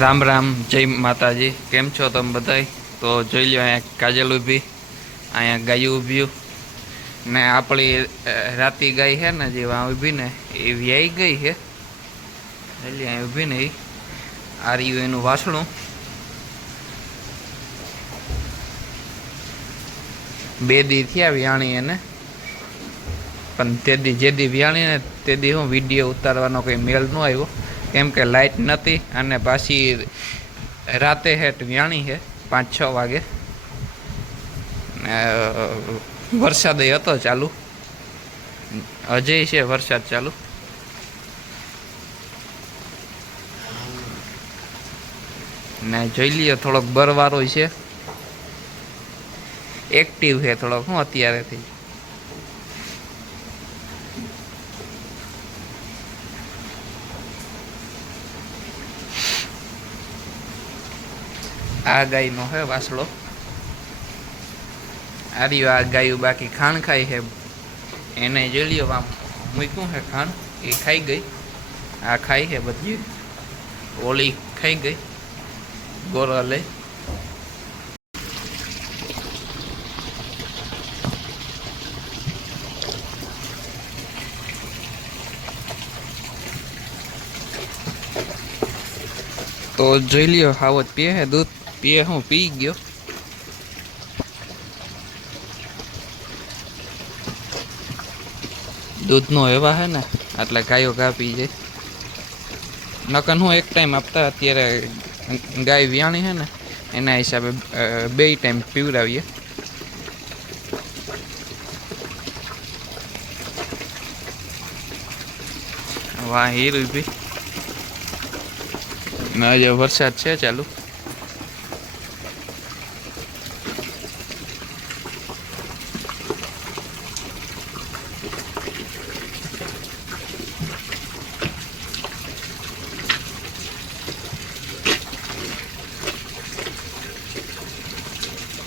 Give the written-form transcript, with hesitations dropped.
રામ રામ, જય માતાજી। કેમ છો તમે બધાય? તો જોઈ લો, અહીંયા કાજલ ઊભી, અહીંયા ગાયું ઊભ્યું ને આપણી રાતી ગાય છે ને જે વાં ઊભી ને એ વ્યાઈ ગઈ છે એટલે અહીંયા ઊભી ને એ આ રહ્યું એનું વાસણું। બે દી થયા વ્યાણી એને, પણ તે દી જે દી વ્યાણી ને તે દી હું વિડીયો ઉતારવાનો કંઈ મેળ ન આવ્યો, કેમ કે લાઇટ નહોતી અને પાછી રાતે હેઠ વ્યાણી છે 5-6 વાગે, વરસાદ હતો ચાલુ, હજે છે વરસાદ ચાલુ। ને જોઈ લ્યો થોડોક બરવારો છે, એક્ટિવ છે થોડોક હું અત્યારેથી। આ ગાયનો હે વાસળો, આ રહ્યું આ ગાયું, બાકી ખાણ ખાઈ છે એને જોઈ લ્યો, આમ મૂક્યું છે ખાણ, એ ખાઈ ગઈ, આ ખાઈ છે બધી, ઓલી ખાઈ ગઈ ગોરા લઈ। તો જોઈ લ્યો હાવત પીએ હે દૂધ, પીએ હું પી ગયો। દૂધનો એવા હે ને એટલે ગાયો ઘા પી જાય, નકન હું એક ટાઈમ આપતા, અત્યારે ગાય વ્યાણી છે ને એના હિસાબે 2 ટાઈમ પીવડાવીએ। વાહ હીર ઊભી ને, આજે વરસાદ છે ચાલુ।